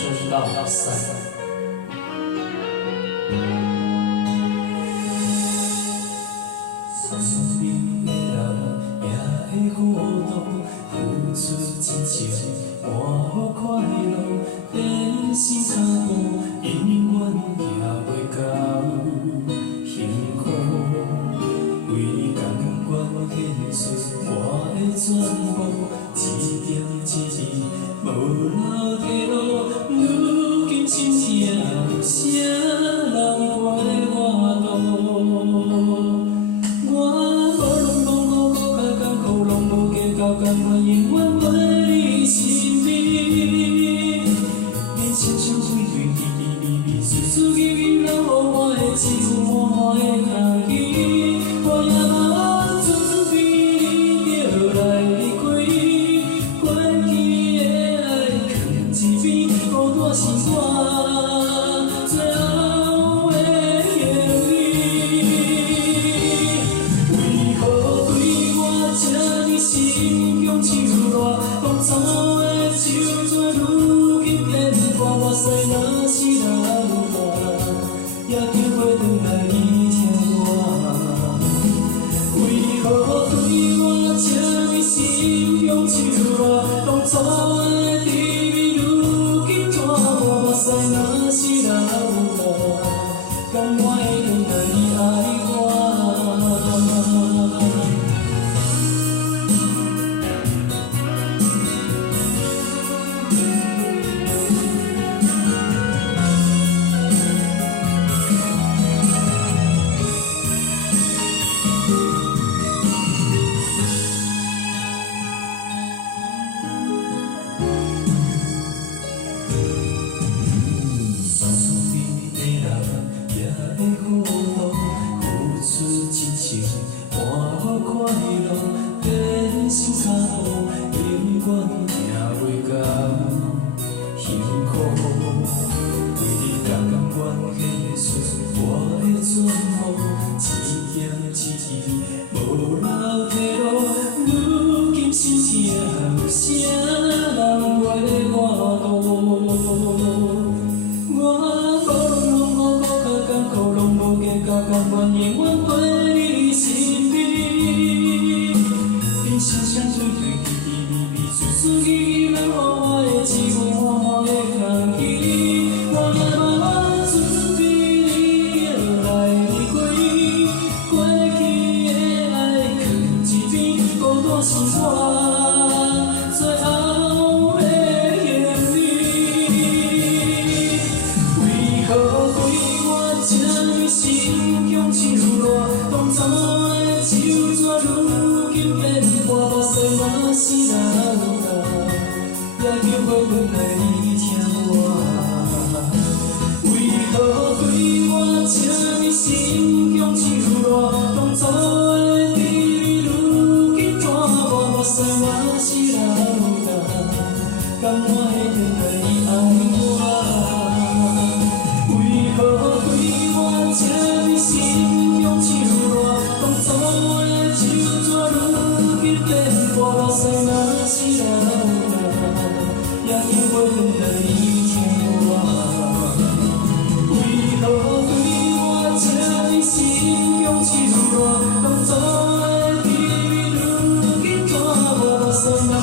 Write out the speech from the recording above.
生到死。聪明的人也会糊涂，付出真情换予快乐，人生脚步永远行袂到幸福。为你甘愿献出我的全部，一点一滴无留退路。如今真正有啥人陪我渡？我无论讲我搁较艰苦，拢无计较，甘愿永远陪你身边。人生像对对甜甜蜜蜜，丝丝意意留予我的只有满满的空虚。我也无准备你就来离开，过去的爱放一边，孤单是我最后的行李。为何对我这呢心胸手热？当初的手纸如今变破，我知若是老大，也叫袂转来你疼我。为何对我这呢心胸手热？当初的甜蜜如今怎破？我知若是老大，甘愿会转来你爱我。会糊涂，付出真情换予快乐，人生脚步永远行袂到幸福。为你甘愿献出我的全部，一点一滴无留退路。如今真正有啥人陪我渡？甘愿永远陪你身边，人生像对对甜甜蜜蜜，丝丝意意留予我的只有满满的空虚。我也无准备你就来离开，过去的爱放一边，孤单是我最后的行李。为何对我这呢心胸手热？当初的手纸如今变破，我知若是老大，也叫袂转来你疼我。为何对我这呢心胸手热？当初的甜蜜如今怎破？我知若是老大，甘愿会转来你爱我。为何对我这呢心胸手热？当初的手纸如今变破，我知若是老大，也叫袂转来你疼我。为何对我这呢心胸手热？当初的甜蜜如今怎破？我知若